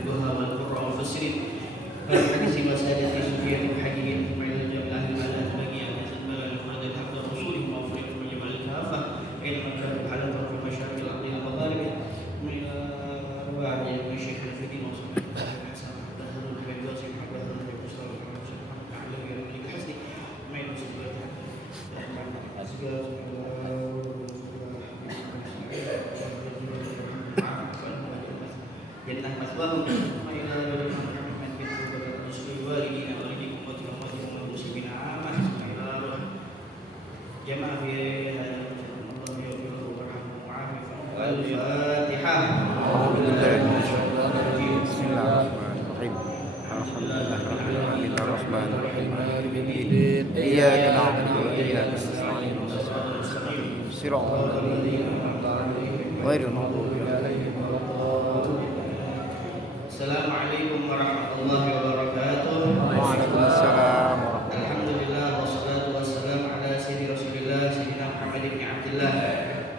الفقهاء والقراء والمفسرين فالحديث وسادة سفيان الحديث معين الجمع أهل المالات بقي أن يزد المراد الحق ورسوله وأفريق من جمع الكافة علما كان حالة في مشاكل الأرض ومغاربه من رواية من الشيخ الفدين وصلى الله عليه وسلم حدثنا النبي الواسع حدثنا النبي صلى الله عليه وسلم على غير ذلك حسن ما ينسب له jannah maswahum wa ila rahman bin muslim walidina walidikum wa tilawati wa muslimin amah bismillah jamaah fi hadha Allah yaqulu warhamhu wa'afifu al-fatihah Alhamdulillah bismillahirrahmanirrahim alhamdulillahirabbil alamin arrahmanir rahim iyyaka na'budu wa iyyaka nasta'in siratal ladzina ghairil maghdubi alaihim waladdallin. Assalamualaikum warahmatullahi wabarakatuh. Waalaikumsalam. Alhamdulillah wassalatu wassalamu ala sayyidi Rasulillah sayyidina Muhammad ibn Abdullah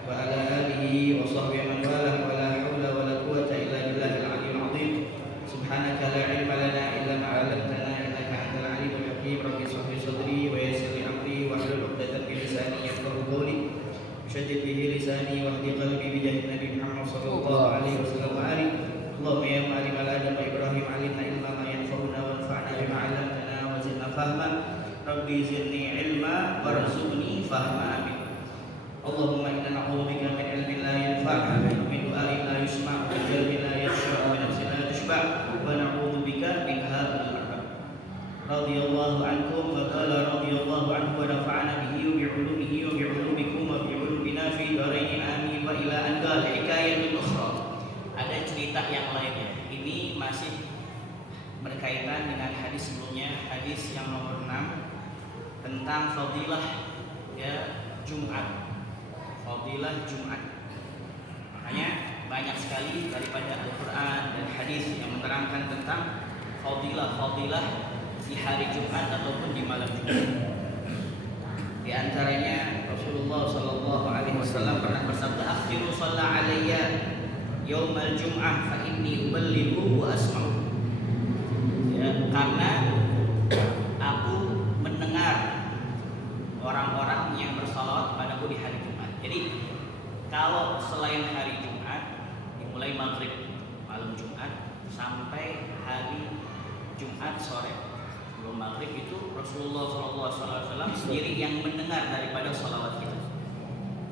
wa ala alihi wa sahbihi man walah wa la haula wa la quwwata illa billahil aliyyil azim. Subhanaka la ilma lana illa ma 'allamtana innaka antal alimul hakim. Rabbi shrah li sadri wa yassir li amri wa hlul 'uqdatam min lisani yafqahu qawli. Shaddid bihi lisani wa hdi qalbi bi jahi Nabi Muhammad sallallahu alaihi wasallam wa alihi. Allahumma ya ma'alim al-adam wa Ibrahim alimna ilma ma yanfa'una wa anfa'na bima 'allamtana wa zidna fahma. Rabbi zidni ilma warzuqni fahma. Amin. Allahumma inna na'udzubika min ilmin la yanfa' min du'ain la yusma' wa jalbin la yashfa' wa nafsin la tashba' wa na'udzubika min hadzal marhab. Radhiyallahu ankum wa qala radhiyallahu anhu wa nafa'ana bihi wa bi'ulumihi wa bi'ulumikum wa bi'ulumina fi dharain amin wa ila an qala hikayatun ukhra. Ada cerita yang lainnya. Ini masih berkaitan dengan hadis sebelumnya, hadis yang nomor 6 tentang fadilah ya Jumat. Fadilah Jumat. Makanya banyak sekali daripada Al-Qur'an dan hadis yang menerangkan tentang fadilah di hari Jumat ataupun di malam Jumat. Di antaranya Rasulullah sallallahu alaihi wasallam pernah bersabda, "Akhiru shalla alayya yaumal jum'ah fa inni uballighu wa asma'u." Ya, karena aku mendengar orang-orang yang bersalawat kepadaku di hari Jumat. Jadi kalau selain hari Jumat, dimulai maghrib malam Jumat sampai hari Jumat sore sebelum maghrib itu Rasulullah SAW sendiri yang mendengar daripada salawat kita.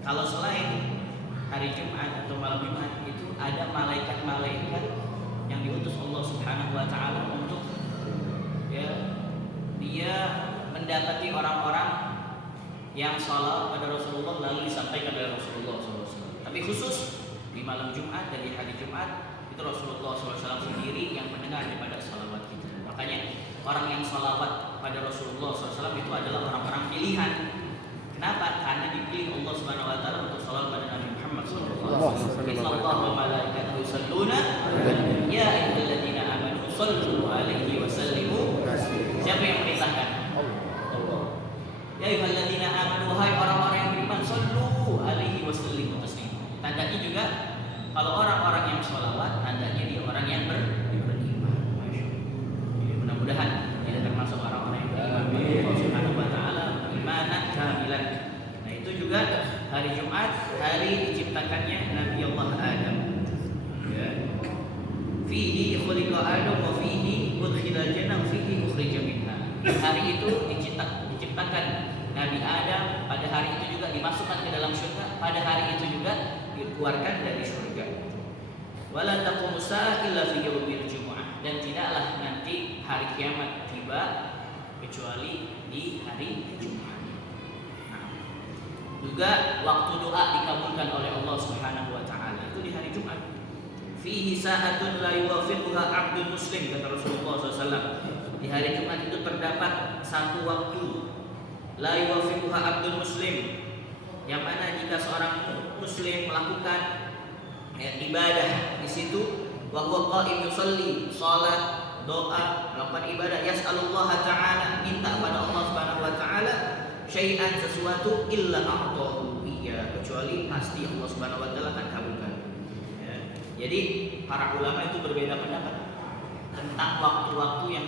Kalau selain hari Jumat atau malam Jumat itu ada malaikat-malaikat yang diutus Allah Subhanahu wa taala untuk ya dia mendapati orang-orang yang salat pada Rasulullah lalu disampaikan oleh Rasulullah SAW. Tapi khusus di malam Jumat dan di hari Jumat itu Rasulullah SAW sendiri yang mendengar daripada salawat kita. Makanya orang yang salawat pada Rasulullah SAW itu adalah orang-orang pilihan. Kenapa? Karena dipilih Allah Subhanahu wa taala untuk salat pada Nabi Muhammad sallallahu alaihi wasallam. Innallaha wa malaikatahu yusholluna ya ayyuhalladzina amanu shallu alaihi wa sallimu. Siapa yang perintahkan? Allah. Ya ayyuhalladzina amanu, wahai orang-orang yang beriman, shallu alaihi wa sallimu taslima. Tandanya juga kalau orang-orang yang sholawat, tandanya dia orang yang beriman. Mudah-mudahan kita termasuk orang-orang yang beriman kepada Allah Subhanahu wa taala imanan kamilan. Nah, itu juga hari Jumat, hari diciptakannya Nabi Allah Adam. Ya. Fihi khuliqa Adam wa fihi udkhilal jannah wa fihi ukhrija minha. Hari itu diciptakan Nabi Adam, pada hari itu juga dimasukkan ke dalam surga, pada hari itu juga dikeluarkan dari surga. Wala taqumu sa'a illa fi yaumil jumu'ah, dan tidaklah nanti hari kiamat tiba kecuali di hari Jumat. Nah, juga waktu doa dikabulkan oleh Allah Subhanahu wa taala itu di hari Jumat. Fihi sa'atun la yuwafiquha 'abdun muslim, kata Rasulullah SAW. Di hari Jumat itu terdapat satu waktu la yuwafiquha 'abdun muslim, yang mana jika seorang muslim melakukan ibadah di situ, wa huwa qa'im yusalli, salat, doa, melakukan ibadah, yas'alullaha ta'ala, minta pada Allah Subhanahu wa taala syai'an, sesuatu, illa a'tahu iya, kecuali pasti Allah Subhanahu wa taala akan kabulkan. Ya. Jadi para ulama itu berbeda pendapat. tentang waktu-waktu yang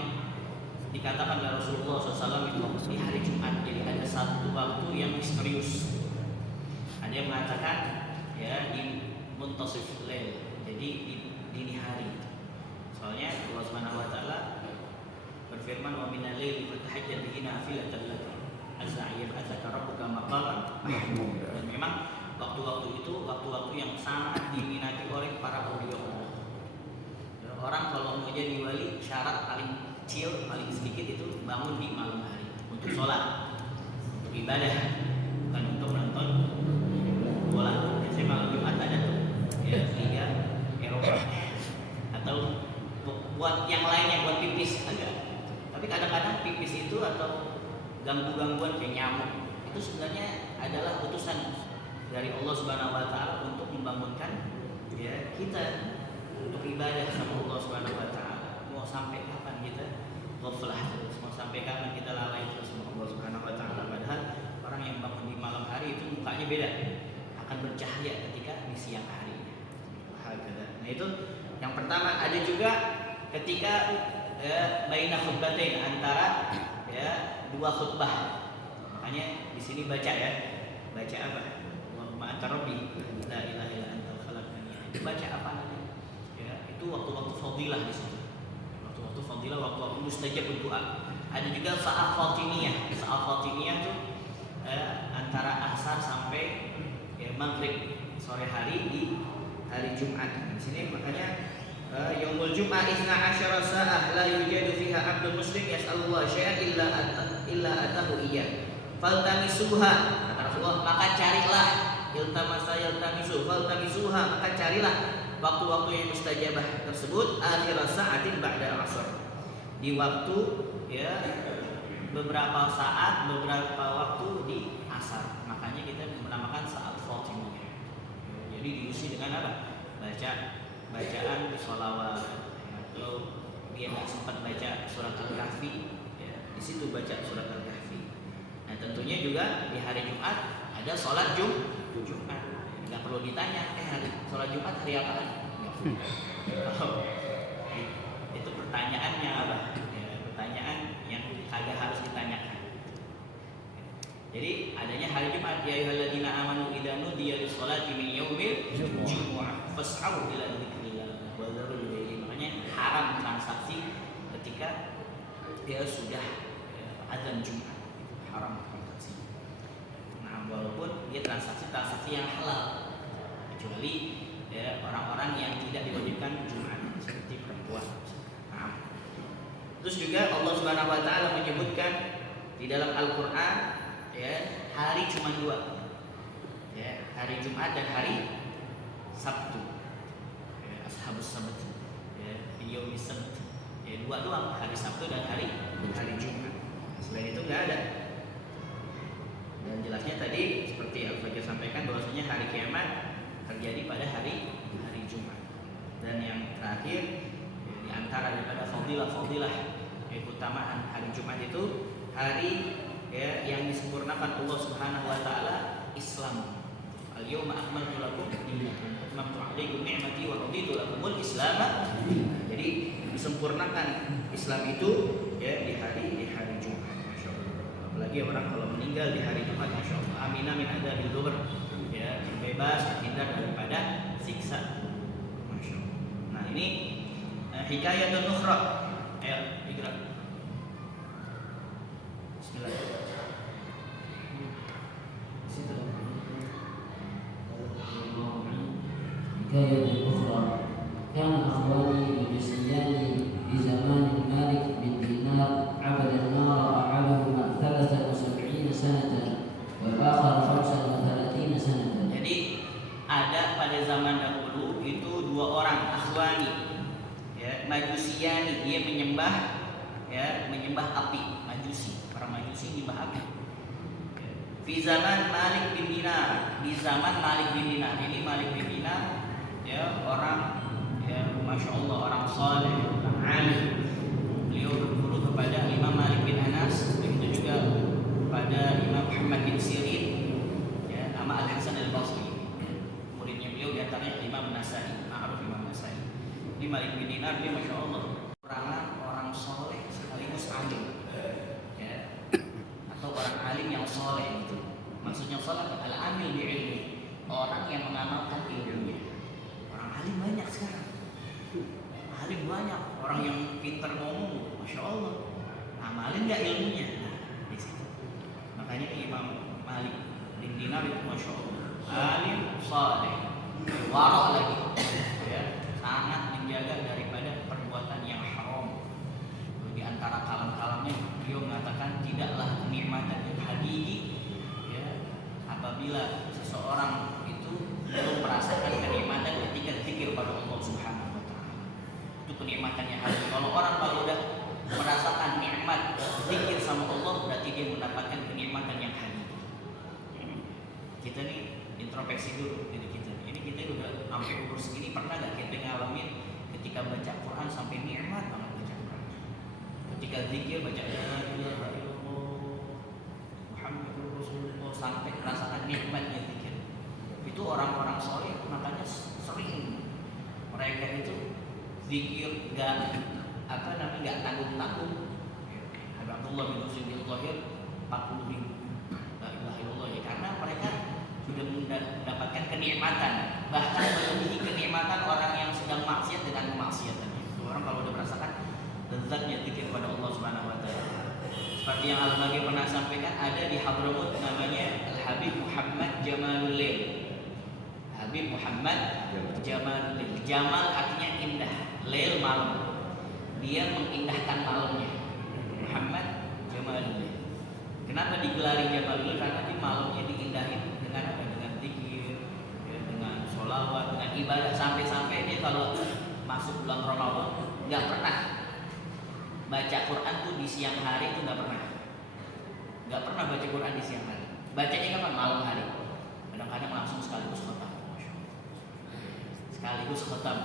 dikatakan oleh Rasulullah SAW itu di hari Jumat. Jadi ada satu waktu yang misterius. Ada yang mengatakan ya di muntasif lail, jadi di dini hari. Soalnya Allah Subhanahu wa taala berfirman wa minal laili fatahajjat bihi nafilatan lak asa ayyab'atsaka rabbuka maqaman mahmuda. Dan memang waktu-waktu itu waktu-waktu yang sangat diminati oleh para aulia Allah. Orang kalau mau jadi wali syarat paling kecil, paling sedikit itu bangun di malam hari untuk sholat, untuk ibadah, bukan untuk menonton bola. Biasanya malam Jumat ada tuh ya Liga Eropa atau buat yang lainnya, buat pipis agak. Tapi kadang-kadang pipis itu atau gangguan kayak nyamuk itu sebenarnya adalah utusan dari Allah Subhanahu wa taala untuk membangunkan ya kita untuk ibadah sama Allah Subhanahu wa taala. Mau sampai kapan kita ghaflah terus, mau sampai kapan kita lalai terus sama Allah Subhanahu wa taala? Padahal orang yang bangun di malam hari itu mukanya beda, akan bercahaya ketika di siang hari. Nah itu yang pertama. Ada juga ketika baina khutbatain, antara ya dua khutbah. Makanya di sini baca ya. Baca apa? Wa anta rabbi la ilaha illa anta khalaqtani. Baca apa nanti? Ya, itu waktu-waktu fadilah di situ. Waktu-waktu fadilah, waktu-waktu mustajab doa. Ada juga saat Fatimiyah. Saat Fatimiyah tuh antara asar sampai maghrib sore hari di hari Jumat. Di sini makanya Yaumul Jum'ah 12 sa'ah la yujadu fiha 'abdul muslim yas'alullah syai'an illa atahu iyyah. Faltamisuha, kata Rasulullah, maka carilah, yaltamisu, faltamisuha, maka carilah waktu-waktu yang mustajabah tersebut akhir sa'atin ba'da asar. Di waktu ya beberapa saat, beberapa waktu di asar. Makanya kita menamakan saat Fatimiyah. Jadi diisi dengan apa? Bacaan sholawat, atau dia nggak sempat baca surat Al-Kahfi, ya, di situ baca surat Al-Kahfi. Nah tentunya juga di hari Jumat ada sholat Jumat. Nggak perlu ditanya, sholat Jumat hari apa? Itu pertanyaannya apa? Ya, pertanyaan yang agak harus ditanyakan. Jadi adanya hari Jumat, ya ayyuhalladzina amanu idza nudiya lis-sholati min yaumil jumu'ah fas'au ila dzikrillah wa dzarul bai'in. Makanya haram transaksi ketika dia sudah azan Jumat. Haram transaksi. Nah, walaupun dia transaksi yang halal, kecuali ya, orang-orang yang tidak diwajibkan Jumat seperti perempuan. Nah, terus juga Allah Subhanahu wa taala menyebutkan di dalam Al-Qur'an ya, hari cuma dua ya, hari Jumat dan hari Sabtu ya, ashabus sabt ya, yaumis sabt ya, dua doang, hari Sabtu dan hari Jumat. Selain itu nggak ada. Dan jelasnya tadi seperti Al-Fajr sampaikan bahwasanya hari kiamat terjadi pada hari Jumat. Dan yang terakhir ya, di antara daripada fadilah keutamaan hari Jumat itu hari ya, yang disempurnakan Allah Subhanahu wa taala Islam. Al-yauma akmaltu lakum dinakum wa atmamtu 'alaikum ni'mati wa raditu lakumul Islam. Jadi disempurnakan Islam itu ya di hari Jumat. Masyaallah. Apalagi orang kalau meninggal di hari Jumat, masyaallah. Aminah min adzabil qabr. Ya, bebas terhindar daripada siksa. Masyaallah. Nah, ini hikayatun ukhra. Ayo, ikra. Bismillahirrahmanirrahim. حكاية أخرى كان أخواني مجوسيان في زمان مالك بن دينار عبد النار أحدهما 73 سنة والآخر 35 سنة. Jadi ada pada zaman dahulu itu dua orang akhwani ya, majusiyani, dia menyembah api, majusi, orang majusi menyembah api. Di zaman Malik bin Dinar, di zaman Malik bin Dinar. Ini Malik bin Dinar ya, orang ya, masya Allah, orang saleh, orang alim. Beliau berguru kepada Imam Malik bin Anas, begitu juga kepada Imam Muhammad bin Sirin ya, sama Al Hasan Al Basri. Muridnya beliau diantaranya Imam Nasai, Ma'ruf Imam Nasai. Ini Malik bin Dinar, dia masya Allah orang soleh sekaligus alim, ya, atau orang alim yang soleh itu. Maksudnya soleh adalah amil bi ilmi, orang yang mengamalkan ilmunya. Orang alim banyak sekarang, alim banyak, orang yang pintar ngomong, masya Allah, amalin nggak ilmunya. Nah, di situ. Makanya Imam Malik bin Dinar itu masya Allah, alim soleh, warok lagi, ya, sangat menjaga daripada perbuatan yang haram. Di antara kalam-kalamnya beliau mengatakan tidaklah kenikmatan yang hakiki, ya, apabila seseorang itu belum merasakan kenikmatan ketika zikir pada Allah Subhanahu wa taala. Itu kenikmatan yang hakiki. Kalau orang udah merasakan nikmat zikir sama Allah, berarti dia mendapatkan kenikmatan yang hakiki. Kita nih introspeksi dulu diri kita. Ini kita udah sampai umur segini, pernah gak kita ngalamin ketika baca Quran sampai nikmat banget baca Quran? Ketika zikir baca la ilaha illallah Muhammadur Rasulullah sampai merasakan nikmatnya zikir. Itu orang-orang soleh, makanya sering mereka itu zikir gak tanggung-tanggung. Abdullah bin Husain bin Zahir 40.000 la ilaha illallah, ya, karena mereka sudah mendapatkan kenikmatan, bahkan melebihi kenikmatan orang yang sedang maksiat dengan kemaksiatannya. Itu orang kalau udah merasakan lezatnya zikir kepada Allah Subhanahu wa taala. Seperti yang Al-Baghi pernah sampaikan, ada di Hadramut namanya Al-Habib Muhammad Jamalul Lail. Habib Muhammad Jamalul Lail. Jamal artinya indah, Lail malam. Dia mengindahkan malamnya. Muhammad Jamalul Lail. Kenapa digelari Jamalul Lail? Karena di malamnya diindahin dengan apa? Dengan zikir, ya, dengan sholawat, dengan ibadah, sampai-sampai dia kalau masuk bulan Ramadan nggak pernah baca Quran tuh di siang hari, itu nggak pernah baca Quran di siang hari. Bacanya kapan? Malam hari. Kadang-kadang langsung sekaligus khatam.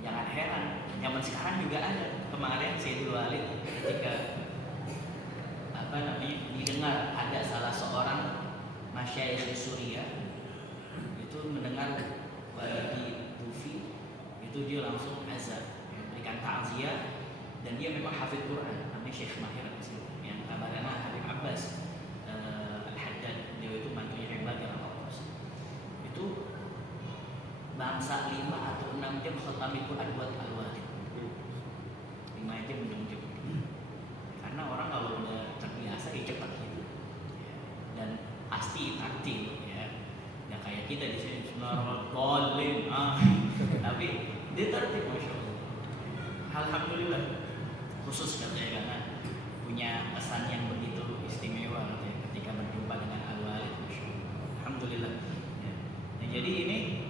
Jangan heran, zaman sekarang juga ada. Kemarin Sayyidul Walid ketika didengar ada salah seorang masyayikh Suriah itu mendengar di Tufi, itu dia langsung azan, memberikan takziah, dan dia memang hafid Quran, namanya Syekh Mahir yang kabarnya Habib Abbas Al-Haddad, dia itu mantunya hebat yang Al-Qas. Itu bangsa 5 atau 6 jam khatam Quran buat Al-Walid. 5 jam 6 jam. Karena orang kalau udah terbiasa cepat gitu. Dan pasti tartil, ya. Ya kayak kita di sini Bismillahirrahmanirrahim. Tapi dia tertib, masya Allah. Alhamdulillah. Khusus katanya karena punya kesan yang begitu istimewa katanya, ketika berjumpa dengan Al-Walid, masya Allah. Alhamdulillah. Ya. Nah, jadi ini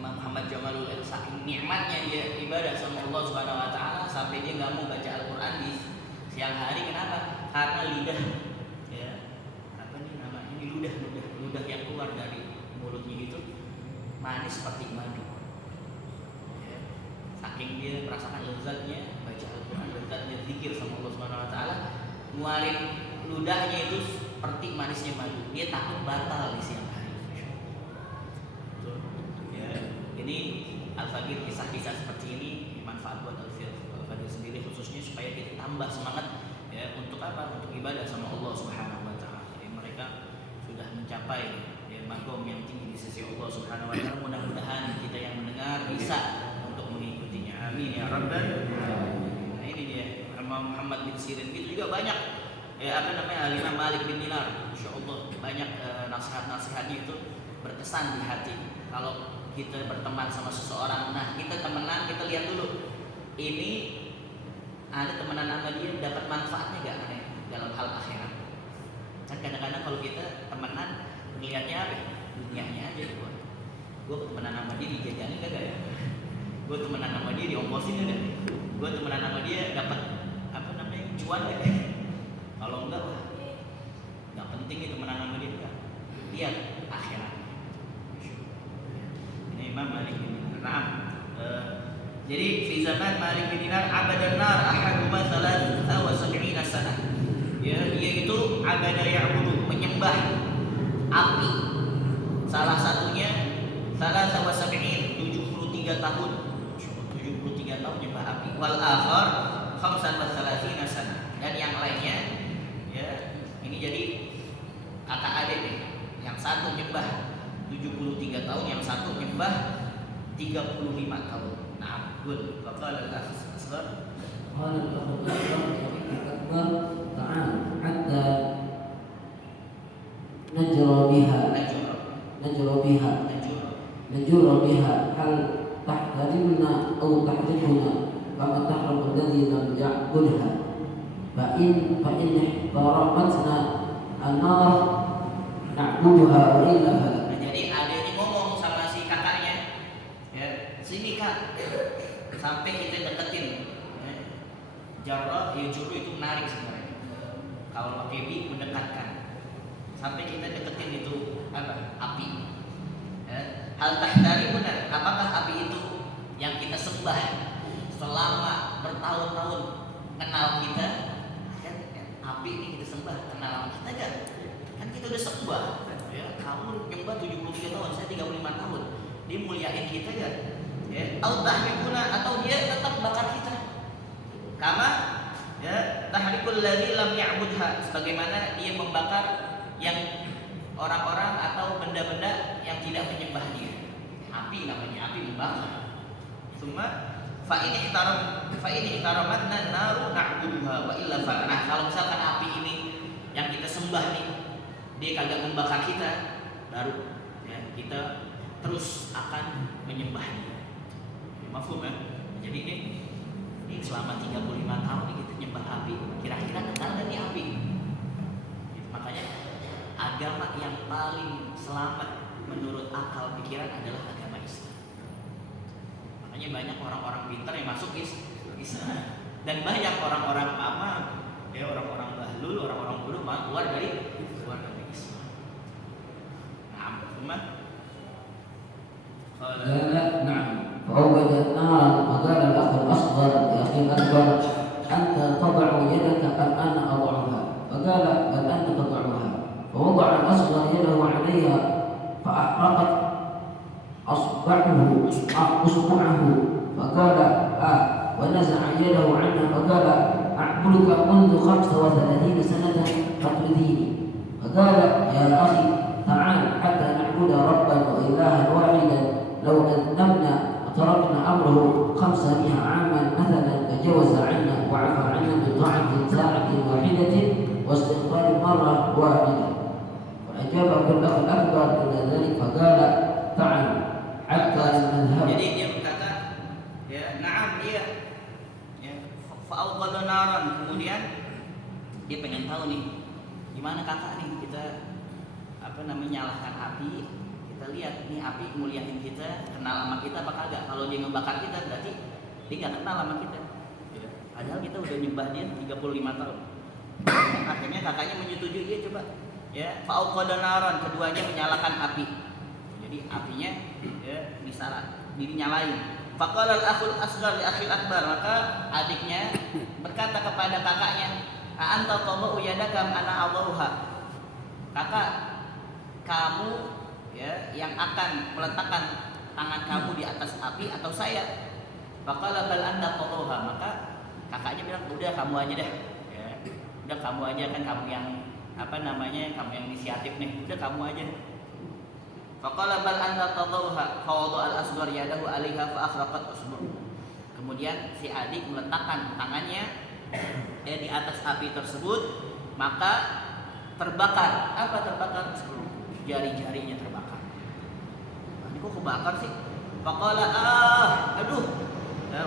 Imam Muhammad Jamalul Lail, saking nikmatnya dia ibadah sama Allah Subhanahu wa taala sampai dia nggak mau baca Al-Qur'an di siang hari. Kenapa? Karena lidah, ya, ludah yang keluar dari mulutnya itu manis seperti madu, ya. Saking dia merasakan lezatnya baca Al-Qur'an, lezatnya zikir sama Allah Subhanahu wa taala, ngeluarin ludahnya itu seperti manisnya madu. Dia takut batal di siang hari. Jadi Al-Faqir kisah-kisah seperti ini manfaat buat Al-Faqir sendiri khususnya supaya kita tambah semangat, ya, untuk apa? Untuk ibadah sama Allah Subhanahu wa taala. Jadi mereka sudah mencapai, ya, makom yang tinggi di sisi Allah Subhanahu wa taala. Mudah-mudahan kita yang mendengar bisa untuk mengikutinya. Amin ya rabbal alamin. Nah, ini dia Imam Muhammad bin Sirin. Itu juga banyak, ya, Imam Malik bin Dinar. Insyaallah banyak nasihat-nasihatnya itu berkesan di hati. Kalau kita berteman sama seseorang, nah kita temenan, kita lihat dulu ini ada temenan sama dia dapat manfaatnya gak dalam hal akhirat. Kan kadang-kadang kalau kita temenan melihatnya apa? Dunianya aja. Gue temenan sama dia dijajanin gak ya? Gue temenan sama dia diongkosin gak? Gue temenan sama dia dapat cuan gak? Kalau enggak, wah, gak penting nih temenan sama dia. Lihat akhirat. Imam Malik bin Dinar. Jadi di zaman Malik bin Dinar abadan nar ahaduma 73 sanah. Ya, dia itu abada ya'budu, menyembah api. Salah satunya 73 tahun. 73 tahun menyembah api. wal akhar khamsan wa thalathina sana. Dan yang lainnya ya ini jadi kakak adik nih. Yang satu nyembah 73 tahun, yang satu nyembah 35 tahun. Nah, betul. Faqala al-akh asghar قال الأخ الأكبر لأخيه الأكبر تعال حتى نجرى بها هل تحترمنا أو تحرقنا كما تحرق الذي لم يعبدها فإن احترقتنا النار نعبدها وإلا فلا. Jadi adiknya ngomong sama si kakaknya, ya, sini kak, sampai kita deketin. Ya. Jarrah, yujuru itu menarik sebenarnya. Kalau pakai bi mendekatkan, sampai kita deketin itu apa? Api. Ya. Hal tahtarimuna, apakah api itu yang kita sembah selama bertahun-tahun kenal kita? Kan api ini kita sembah kenal sama kita kan? Kan kita udah sembah. Ya, kamu nyembah 73 tahun, saya 35 tahun. Dia muliain kita kan? Ya, atau dia tetap bakar kita. Kama ya tahrikul ladzi lam ya'budha, sebagaimana dia membakar yang orang-orang atau benda-benda yang tidak menyembah dia. Api namanya, api membakar. Summa fa in ihtaramatna naru na'buduha wa illa fa. Nah, kalau misalkan api ini yang kita sembah nih dia kagak membakar kita, baru ya, kita terus akan menyembah dia. Mafhum ya? Jadi ini selama 35 tahun nih kita nyembah api, kira-kira kenal gak nih api? Makanya agama yang paling selamat menurut akal pikiran adalah agama Islam. Makanya banyak orang-orang pintar yang masuk Islam, dan banyak orang-orang awam, ya orang-orang bahlul, orang-orang bodoh malah keluar dari Islam. Nah, cuma قال نعم فأوجد نارا فقال الأخ الأصغر لأخي الأكبر أنت تضع يدك أم أنا أضعها؟ فقال بل أنت تضعها. فوضع الأصغر يده عليها فأحرقت أصبعه فقال ونزع يده عنها فقال أعبدك منذ 35 سنة فتؤذيني. فقال يا أخي تعال حتى نعبد ربا وإلها واحدا لو أذنبنا وتركنا أمره 500 عاما مثلا تجاوز عنا وعفى عنا بطاعة ساعة واحدة واستغفار مرة واحدة. فأجابه الأخ الأكبر إلى ذلك فقال تعال حتى نذهب. Jadi dia berkata, ya, na'am iya. Ya, fa'awqadha naran, kemudian dia pengen tahu nih, gimana kakak nih kita nyalakan api, kita lihat nih api muliahin kita, kenal sama kita apa kagak. Kalau dia ngebakar kita berarti dia nggak kenal sama kita. Ya. Padahal kita udah nyembah dia 35 tahun. Akhirnya kakaknya menyetujui, iya coba. Ya, fa'awqadha naran, keduanya menyalakan api. Jadi apinya ya dinyalain. Faqala al-akhul asghar li akhil akbar, maka adiknya berkata kepada kakaknya, anta tadau yadaka ana Allaha. Kakak, kamu ya yang akan meletakkan tangan kamu di atas api atau saya? Faqala bal anta tadauha, maka kakaknya bilang udah kamu aja deh. Ya, udah kamu aja, kan kamu yang kamu yang inisiatif nih. Udah kamu aja. Faqala bal anta tadauha, fa al-asghar yadahu 'alaiha fa akhraqat usbu'. Kemudian si adik meletakkan tangannya di atas api tersebut, maka terbakar. Apa terbakar? Jari-jarinya terbakar. Ini kok kebakar sih? Faqala aduh.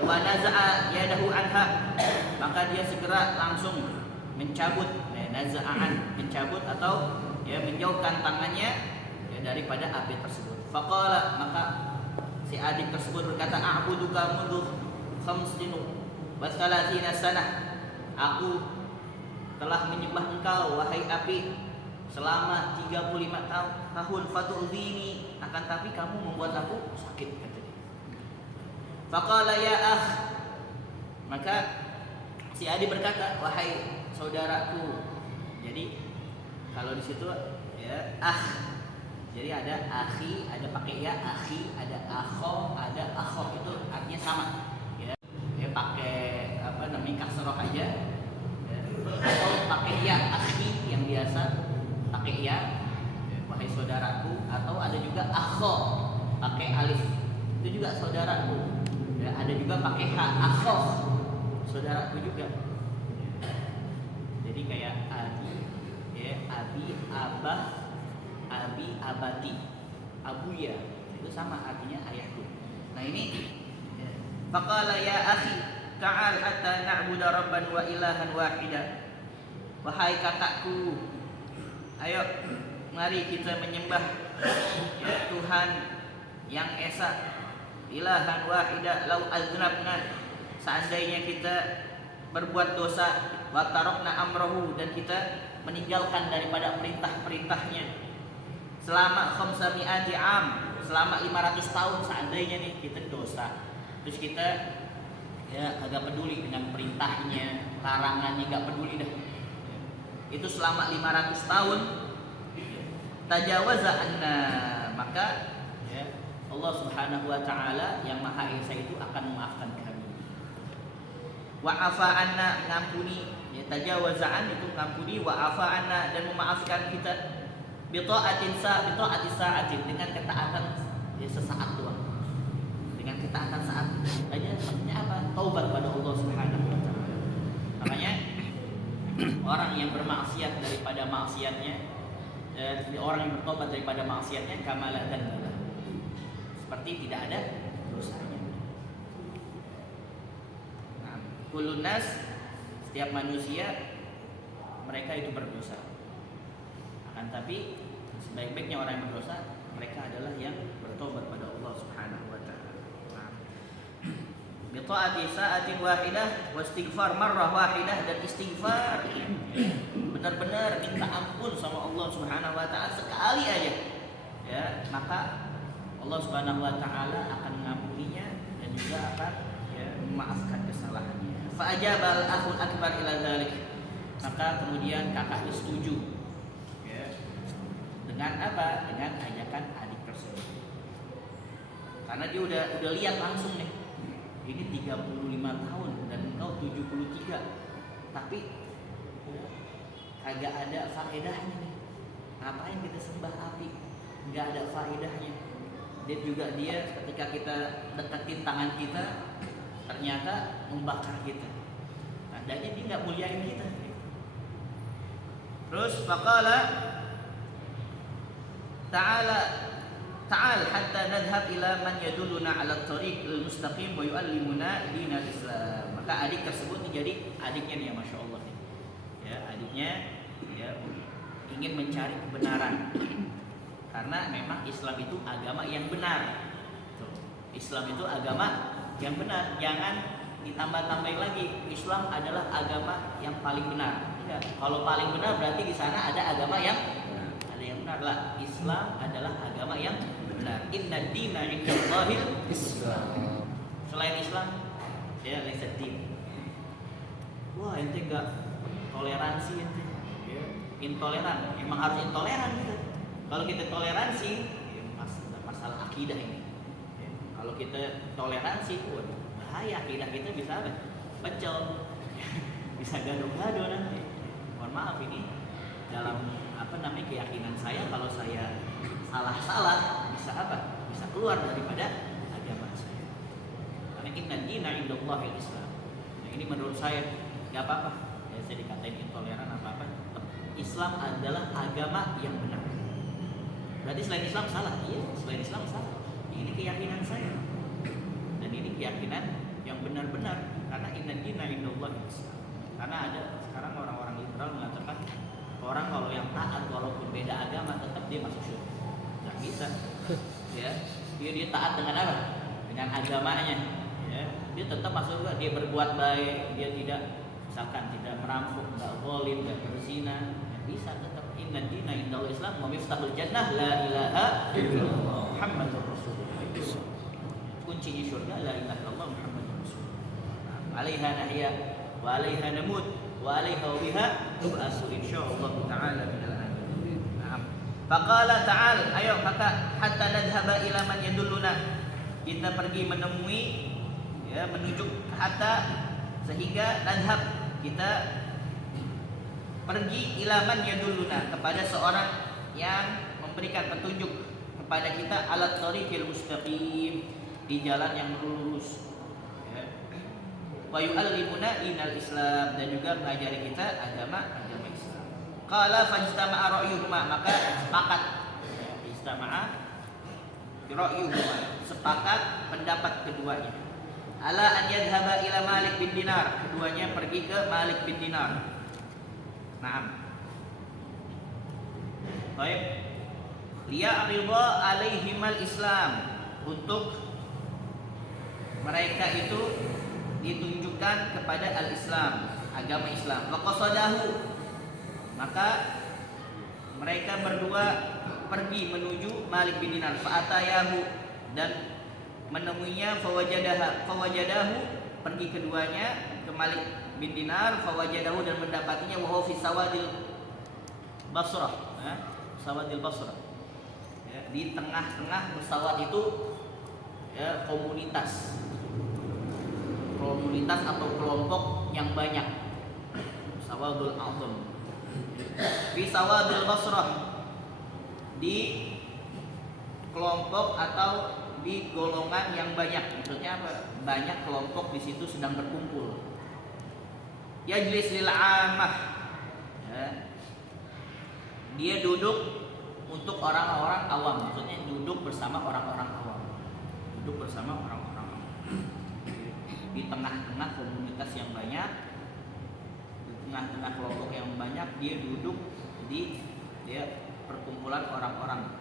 Wa naza'a yadahu anha. Maka dia segera langsung mencabut, naza'an, mencabut atau ya menjauhkan tangannya daripada api tersebut. Faqala, maka si adik tersebut berkata, a'buduka mundu 35 sanah. Aku telah menyembah engkau wahai api selama 35 tahun. Fatu'dhini, akan tapi kamu membuat aku sakit, kata dia. Faqala ya akh, maka si adik berkata, wahai saudaraku. Jadi kalau di situ ya jadi ada akhi, ada pakai ya, akhi, ada akho, ada akhok, itu artinya sama. Ya pakai saudaraku. Ya, ada juga pakai hak akhoh, saudaraku juga. Jadi kayak abi, ya, abi, abah, abi, abati, abuya, itu sama artinya ayahku. Nah ini, faqala ya akhi, ta'al hatta na'budu rabban wa ilahan wahida. Wahai kakakku, ayo mari kita menyembah ya, Tuhan yang esa, ilahan wahida. Lau aznabna, seandainya kita berbuat dosa, wa tarakna amrahu, dan kita meninggalkan daripada perintah-perintahnya, selama 500 am, selama 500 tahun, seandainya nih kita dosa, terus kita ya agak peduli dengan perintahnya, larangannya gak peduli dah, itu selama 500 tahun, tajawaza anna, maka ya, Allah Subhanahu wa taala yang Maha Esa itu akan memaafkan kami. Wa afa anna, mengampuni, ya, tajawazaan itu mengampuni, wa afa anna, dan memaafkan kita, bi ta'ati sa'atin, dengan ketaatan ya sesaat doang. Dengan ketaatan saat aja, maksudnya apa? Taubat pada Allah Subhanahu wa taala. Makanya orang yang bermaksiat daripada maksiatnya, orang yang bertobat daripada maksiatnya, kamala dan seperti tidak ada dosanya. Nah, kullun nas, setiap manusia mereka itu berdosa. Akan tapi sebaik-baiknya orang yang berdosa, mereka adalah yang bertobat pada Allah Subhanahu wa taala. Bi ta'ati sa'atin wahidah wa istighfar marrah wahidah, dan istighfar benar-benar minta ampun sama Allah Subhanahu wa taala sekali aja. Ya, maka Allah Subhanahu wa taala akan mengampuninya dan juga akan ya, memaafkan kesalahannya. Fa ajabal akhul akbar ila dzalik, maka kemudian kakak setuju ya, dengan apa? Dengan ajakan adik tersebut. Karena dia udah lihat langsung nih, ini 35 tahun dan engkau 73, tapi kagak ada faedahnya nih. Ngapain kita sembah api? Nggak ada faedahnya. Dia ketika kita deketin tangan kita, ternyata membakar kita. Tandanya dia nggak muliain kita. Terus faqala ta'al hatta nadhhab ila man yadulluna 'ala at-tariq al-mustaqim wa yu'allimuna dinal Islam. Maka adik tersebut jadi adiknya nih ya, Masya Allah nih. Ya, adiknya ya ingin mencari kebenaran. Karena memang Islam itu agama yang benar. Islam itu agama yang benar. Jangan ditambah-tambahin lagi. Islam adalah agama yang paling benar. Tidak. Kalau paling benar berarti di sana ada agama yang benar lah. Islam adalah agama yang benar. Inna dina indallahil Islam. Selain Islam, ya laisa din. Wah, ente enggak toleransi ente. Ya, intoleran. Emang harus intoleran gitu. Kalau kita toleransi, ya, masalah akidah ini. Ya, kalau kita toleransi, waduh, bahaya, akidah kita bisa apa? Pecel. Bisa gaduh-gaduh nanti. Mohon maaf ini dalam keyakinan saya, kalau saya salah bisa apa? Bisa keluar daripada agama saya. Karena inna dina indallahil Islam. Nah, ini menurut saya nggak apa-apa. Ya, saya dikatain intoleran apa-apa. Islam adalah agama yang benar. Berarti selain Islam salah? Iya, selain Islam salah. Ini keyakinan saya. Dan ini keyakinan yang benar-benar. Karena inna dina indallahil Islam. Karena ada sekarang orang-orang liberal mengatakan orang kalau yang taat walaupun beda agama tetap dia masuk surga. Nggak bisa. Ya, dia taat dengan apa? Dengan agamanya. Ya, dia tetap masuk surga. Dia berbuat baik, dia tidak misalkan tidak merampok, tidak zalim, tidak berzina, bisa tetap. Inna dina indal Islam wa miftahul jannah la ilaha illallah Muhammadur Rasulullah. Kuncinya surga la ilaha illallah Muhammadur Rasulullah. Alaiha nahya wa alaiha namut wa alaiha wa biha tub'asu insyaallah taala minal alamin. Faqala ta'al, ayo maka hatta nadhhaba ila man yadulluna. Kita pergi menemui ya, menuju hatta sehingga nadhhab kita pergi ilaman yadulluna kepada seorang yang memberikan petunjuk kepada kita alat thariqil mustaqim, di jalan yang lurus. Ya. Wa yu'allimuna dinal Islam, dan juga mengajari kita agama Islam. Qala fajtama'a ra'yuhuma, maka sepakat ijtama'a ra'yuhuma, sepakat pendapat keduanya. Ala an yadhhaba ila Malik bin Dinar, keduanya pergi ke Malik bin Dinar. Naam. Baik. Liya'ridha alaihimal Islam, untuk mereka itu ditunjukkan kepada al-Islam, agama Islam. Wa qasadahu, maka mereka berdua pergi menuju Malik bin Dinar. Fa'atayahu, dan menemuinya. Fawajadahu, pergi keduanya ke Malik bin Dinar. Fawajadahu, dan mendapatinya wa huwa fi sawadil Basrah, sawadil Basrah. Ya, di tengah-tengah pesawat itu ya, komunitas atau kelompok yang banyak, sawadul azam. Fi sawadil Basrah, di kelompok atau di golongan yang banyak. Maksudnya apa? Banyak kelompok di situ sedang berkumpul. Yajlis lil amah, ya. Dia duduk untuk orang-orang awam. Maksudnya duduk bersama orang-orang awam. Di tengah-tengah komunitas yang banyak, di tengah-tengah kelompok yang banyak, dia duduk di perkumpulan orang-orang.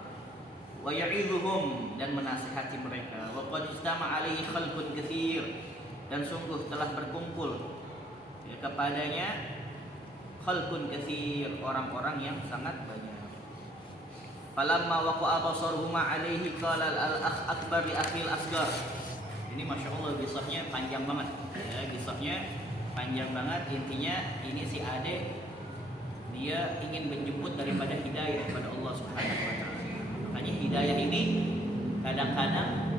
Wa ya'idhuhum, dan menasihati mereka. Wa qad ijtama'a alaihi khalqun katsir, dan sungguh telah berkumpul ya, kepadanya khalqun katsir, orang-orang yang sangat banyak. Falamma waqa'a basaruhuma alaihi qala al-akh akbar li akhil asghar. Ini Masya Allah kisahnya panjang banget ya, intinya ini si Ade dia ingin menjemput daripada hidayah kepada Allah Subhanahu wa taala. Makanya hidayah ini kadang-kadang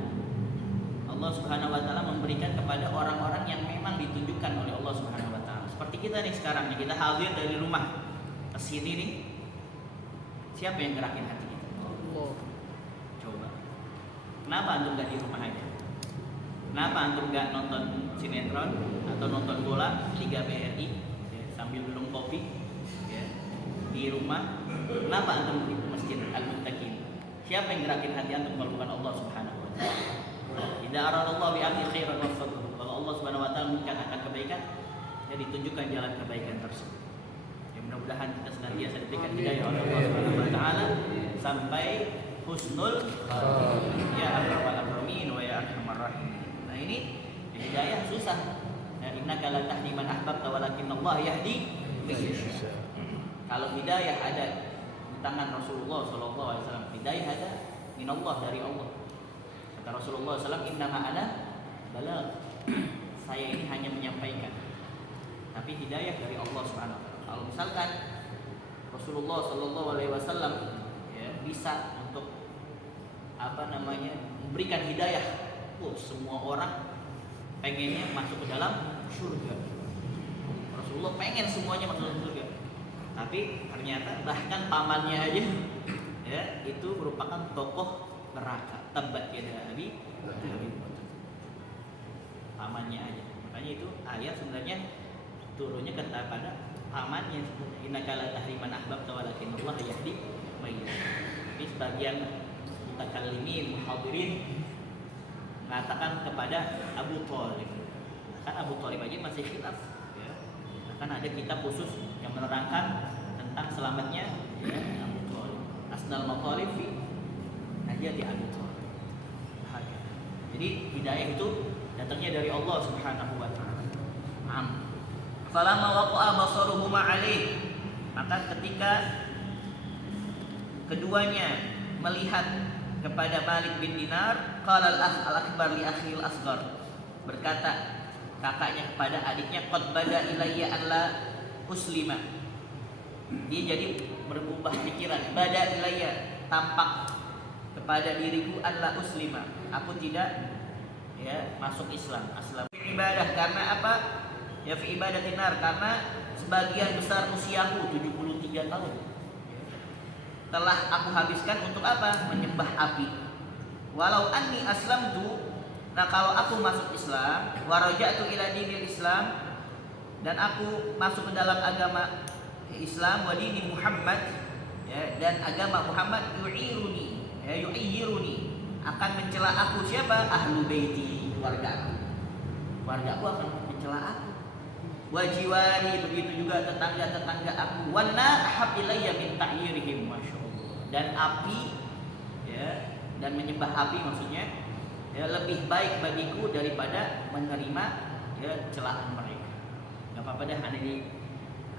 Allah Subhanahu wa taala memberikan kepada orang-orang yang memang ditunjukkan oleh Allah Subhanahu wa taala. Seperti kita nih sekarang nih, kita hadir dari rumah ke sini nih. Siapa yang gerakin hati kita? Allah. Coba. Kenapa antum enggak di rumah aja? Kenapa antum enggak nonton sinetron atau nonton bola Liga BRI ya, sambil minum kopi ya, di rumah? Kenapa antum di masjid Al-Muttaqin? Siapa yang gerakin hati antum kalau bukan Allah Subhanahu wa taala? Idza aradallahu bi amri khairan waffaqahu. Kalau Allah Subhanahu wa taala menginginkan kebaikan, ya ditunjukkan jalan kebaikan tersebut. Ya mudah-mudahan kita senantiasa diberikan hidayah oleh Allah Subhanahu wa taala sampai husnul ya arhamar rahimin wa ya arhamar rahimin. Nah ini hidayah susah. Ya, innaka la tahdi man ahbabta walakinnallaha yahdi man yasha. Kalau hidayah ada di tangan Rasulullah sallallahu alaihi wasallam, hidayah ada minallah, dari Allah. Kata Rasulullah SAW, innama ana balagh. Saya ini hanya menyampaikan, tapi hidayah dari Allah Subhanahu wa taala. Kalau misalkan Rasulullah sallallahu alaihi wasallam ya, bisa untuk memberikan hidayah, semua orang pengennya masuk ke dalam surga. Rasulullah pengen semuanya masuk ke surga. Tapi ternyata bahkan pamannya aja ya, itu merupakan tokoh neraka. Tabbat yada abi pamannya aja. Makanya itu ayat sebenarnya turunnya kepada pamannya. Innaka la tahdi man ahbabta walakinnallaha yahdi man yasha. Tapi sebagian mutakallimin muhadirin mengatakan kepada Abu Thalib. Kan Abu Thalib aja masih khilaf ya. Kan ada kitab khusus yang menerangkan tentang selamatnya ya, Abu Thalib. Asnal matalib fi najati Abu Thalib. Jadi hidayah itu datangnya dari Allah Subhanahu wa taala. Falamma waqa'a basaruhuma alaih, maka ketika keduanya melihat kepada Malik bin Dinar, qala al-akh al-akbar li akhil asghar, berkata kakaknya kepada adiknya, qad bada ilayya alla uslima. Dia jadi berubah pikiran, bada ilayya, tampak kepada diriku alla uslima, aku tidak ya masuk Islam. Aslam ibadah karena apa? Ya fi ibadatin nar, karena sebagian besar usiaku 73 tahun telah aku habiskan untuk apa? Menyembah api. Walau anni aslamtu, Nah, kalau aku masuk Islam, wa raja'tu ila dinil Islam, dan aku masuk ke dalam agama Islam, wa dini Muhammad, ya, dan agama Muhammad, yu'iruni, akan mencela aku siapa? Ahlu baiti, keluarga aku akan mencela aku. Wa jiwari, begitu juga tetangga-tetangga aku. Wa na ahab ilayya min ta'yirihim, masyaallah. Dan api, ya, dan menyembah api maksudnya, ya, lebih baik bagiku daripada menerima, ya, celaan mereka. Gak apa-apa dah, anda di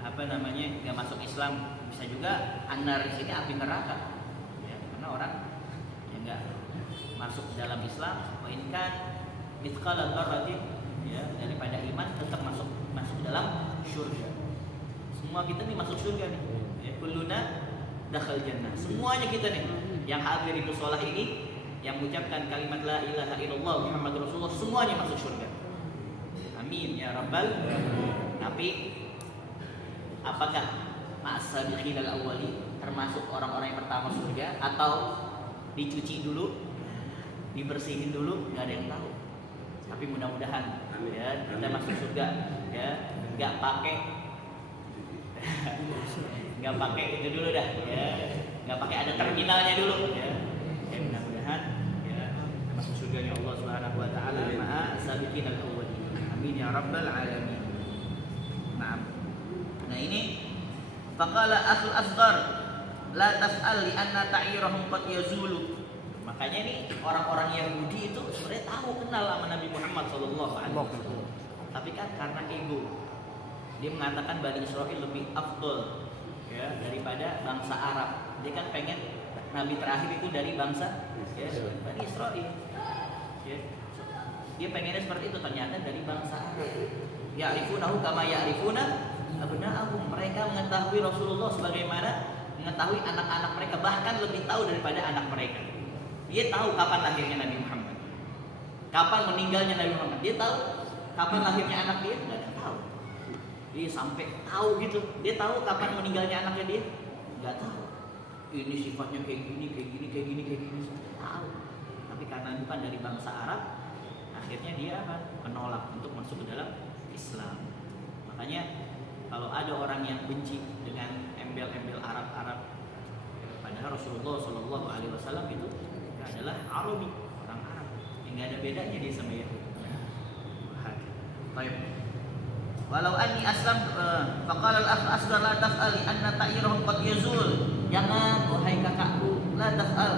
gak masuk Islam, bisa juga anda di sini api neraka, ya, karena orang yang gak masuk dalam Islam, inkan mithqala dzarratin, ya, daripada iman, tetap masuk dalam surga. Semua kita nih masuk surga nih, ya, kulluna dakhal jannah. Semuanya kita nih yang hadir di musholah ini, yang mengucapkan kalimat la ilaha illallah Muhammadur Rasulullah, semuanya masuk surga. Amin ya rabbal alamin. Tapi apakah ma'as-sabiqin al-awwalin termasuk orang-orang yang pertama surga, atau dicuci dulu, dibersihin dulu, nggak ada yang tahu. Tapi mudah-mudahan, ya, kita masuk surga, ya, nggak pakai itu dulu dah, ya, nggak pakai ada terminalnya dulu, ya. Mudah-mudahan, ya, masuk surganya Allah Subhanahu Wa Taala ma'a sabiqin al-awwalin. Amin ya rabbal alamin. Nah ini, faqala akhul asghar la taf'al li anna ta'irahum qad yazulu. Makanya nih orang-orang Yahudi itu sebenarnya tahu kenal sama Nabi Muhammad SAW. Tapi kan karena ego, dia mengatakan Bani Israil lebih afdol, ya, daripada bangsa Arab. Dia kan pengen Nabi terakhir itu dari bangsa, ya, Bani Israil, ya. Dia pengennya seperti itu, ternyata dari bangsa Arab. Ya'rifunahu kama ya'rifuna abna'ahum. Mereka mengetahui Rasulullah sebagaimana mengetahui anak-anak mereka, bahkan lebih tahu daripada anak mereka. Dia tahu kapan lahirnya Nabi Muhammad, kapan meninggalnya Nabi Muhammad. Dia tahu kapan lahirnya anak dia, nggak ada tahu. Dia sampai tahu gitu. Dia tahu kapan meninggalnya anaknya dia, nggak tahu. Ini sifatnya kayak gini, tahu. Tapi karena bukan dari bangsa Arab, akhirnya dia apa? Menolak untuk masuk ke dalam Islam. Makanya kalau ada orang yang benci dengan embel-embel Arab, padahal Rasulullah SAW itu adalah Arabi, orang Arab, yang nggak ada bedanya dia sama Yahudi. Baik. Walau anni aslam, faqala al-akh asghar la taf'al anna ta'irahum qad yazul. Jangan, wahai kakakku, la taf'al.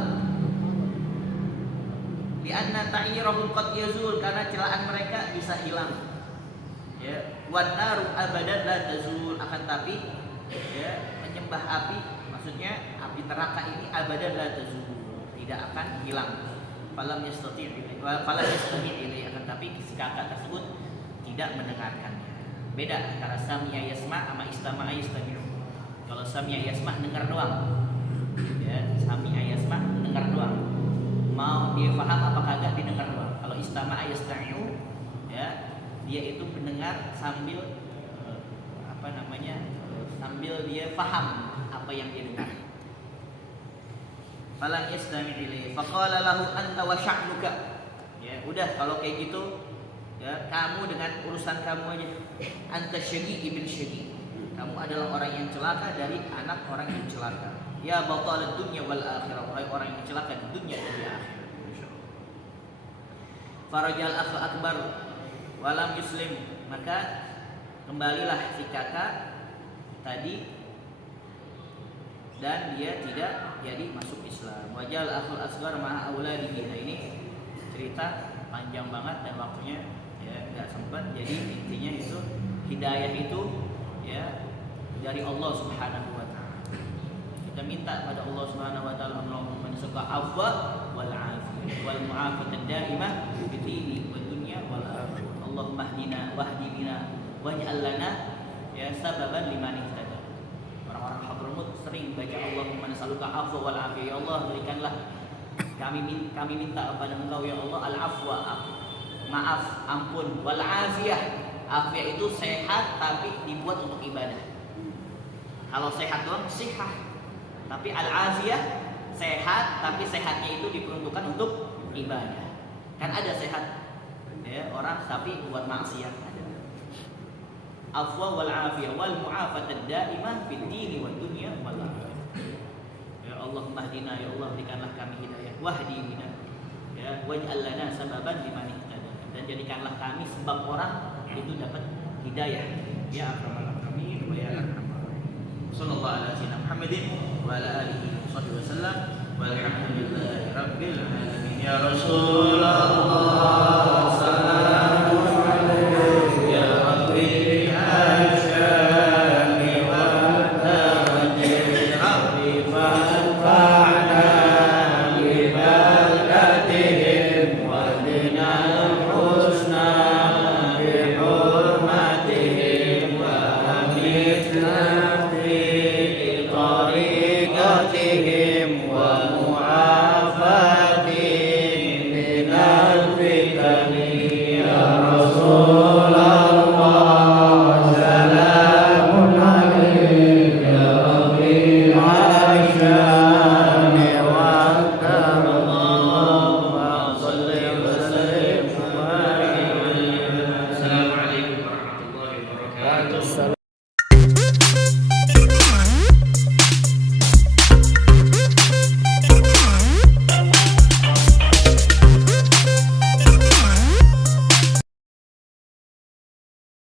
Li anna ta'irahum qad yazul, karena celaan mereka bisa hilang. Ya, wan naru abadan la tazul, akan tapi, ya, menyembah api, maksudnya api neraka ini abadan la tazul, tidak akan hilang. Falam yastati' ilai, akan tapi si kakak tersebut tidak mendengarkannya. Beda antara sami'a yasma' sama istama'a yastami'u. Kalau sami'a yasma' dengar doang, ya, sami'a yasma' dengar doang, mau dia paham apa kagak didengar doang. Kalau istama'a yastami'u, ya, dia itu mendengar sambil sambil dia paham apa yang dia dengar. Falan yastami' ilaihi faqala lahu anta wa sya'nuka. Ya, udah kalau kayak gitu, ya, kamu dengan urusan kamu aja. Anta syagi ibn syagi. Kamu adalah orang yang celaka dari anak orang yang celaka. Ya batalad dunya wal akhirah. Orang yang celaka di dunia dan di akhirat. Farajal akh akbar walam muslim. Maka kembalilah si kakak tadi dan dia tidak jadi masuk Islam. Wajal akhul asghar ma'a auladihi. Nah, ini cerita panjang banget dan waktunya, ya, nggak sempat. Jadi intinya itu hidayah itu, ya, dari Allah Subhanahu wa taala. Kita minta pada Allah Subhanahu wa taala, Allahumma nas'aluka afwa wal afiyah wal mu'afatan daimah fi dini wad dunya wal akhirah. Allahumma hdina wahdi bina waj'al lana, ya, sababan liman ihtada. Orang-orang Hadramut sering baca Allahumma nas'aluka afwa wal afiyah. Ya Allah, berikanlah kami minta kepada Engkau, ya Allah, al-afwa, maaf, ampun, wal afiyah. Afiyah itu sehat tapi dibuat untuk ibadah. Kalau sehat doang sihah. Tapi al-afiyah sehat tapi sehatnya itu diperuntukkan untuk ibadah. Kan ada sehat ya orang tapi buat maksiat ada. Afwa wal afiyah wal mu'afatad daimah fid dini wad dunya wal akhirah. Ya Allahumma hdina, ya Allah berikanlah kami hidayah, wahdi bina, ya waj'al lana sababan liman ihtada, dan jadikanlah kami sebab orang itu dapat hidayah. Ya akramal akramin wa ya arhamar rahimin. Sallallahu ala sayyidina Muhammadin wa ala alihi wasallam walhamdulillahi rabbil alamin. Ya Rasulullah